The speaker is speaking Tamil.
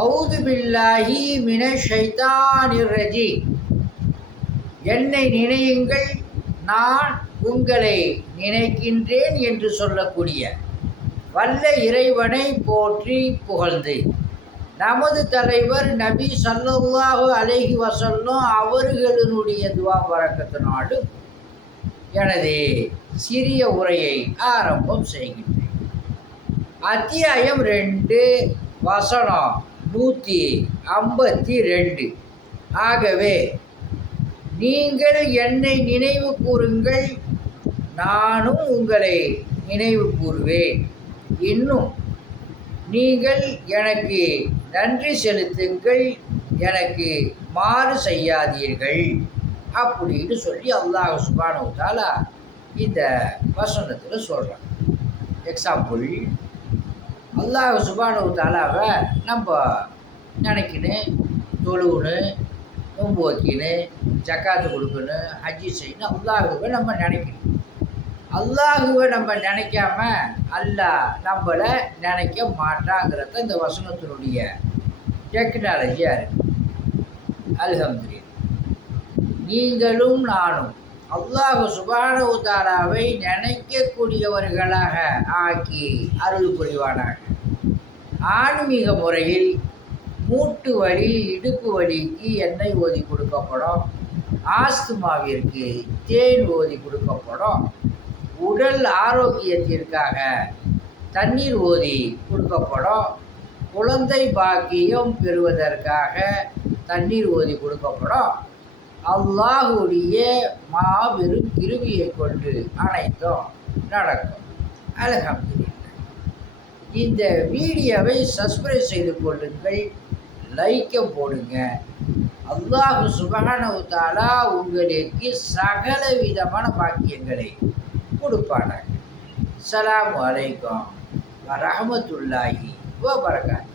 அவுது பில்லாஹி மினஷ் ஷைத்தானிர் ரஜீம். என்னை நினையுங்கள், நான் உங்களை நினைக்கின்றேன் என்று சொல்லக்கூடிய வல்ல இறைவனை போற்றி புகழ்ந்து, நமது தலைவர் நபி ஸல்லல்லாஹு அலைஹி வஸல்லம் அவர்களினுடைய துவா பரக்கத்தினாலும் எனது சிறிய உரையை ஆரம்பம் செய்கின்றேன். அத்தியாயம் 2, வசனம் 152. ஆகவே நீங்கள் என்னை நினைவு கூறுங்கள், நானும் உங்களை நினைவு கூறுவேன். இன்னும் நீங்கள் எனக்கு நன்றி செலுத்துங்கள், எனக்கு மாறு செய்யாதீர்கள் அப்படின்னு சொல்லி அல்லாஹ் சுப்ஹானஹு வ தஆலா இந்த வசனத்தில் சொல்கிறான். எக்ஸாம்பிள், அல்லாஹ் சுப்ஹானஹு வ தஆலாவை நம்ம நினைக்கணும், தொழுவணும், நோன்பு வைக்கணும், ஜக்காத்து கொடுக்கணும், ஹஜ்ஜி செய்யணும். அல்லாஹுவை நம்ம நினைக்கணும். அல்லாஹுவை நம்ம நினைக்காம அல்லாஹ் நம்மளை நினைக்க மாட்டாங்கிறத இந்த வசனத்தினுடைய டெக்னாலஜியாக இருக்குது. அல்ஹம்துலில்லாஹ். நீங்களும் நானும் அல்லாஹ் சுப்ஹானஹு வ தஆலாவை நினைக்கக்கூடியவர்களாக ஆக்கி அருள் புரிவானாக. ஆன்மீக முறையில் மூட்டு வலி, இடுப்பு வலிக்கு எண்ணெய் ஓதி கொடுக்கப்படும், ஆஸ்துமாவிற்கு தேன் ஓதி கொடுக்கப்படும், உடல் ஆரோக்கியத்திற்காக தண்ணீர் ஓதி கொடுக்கப்படும், குழந்தை பாக்கியம் பெறுவதற்காக தண்ணீர் ஓதி கொடுக்கப்படும். அல்லாஹுடைய மாபெரும் கிருபையை கொண்டு அனைத்தும் நடக்கும். அல்ஹம்துலில்லாஹ். இந்த வீடியோவை சப்ஸ்கிரைப் செய்து கொள்ளுங்கள், லைக்கை போடுங்க. அல்லாஹ் சுப்ஹானஹு வ தஆலா உங்களுக்கு சகல விதமான பாக்கியங்களை கொடுப்பானாங்க. அஸ்ஸலாமு அலைக்கும் வ ரஹ்மத்துல்லாஹி வ பரகாத்துஹு.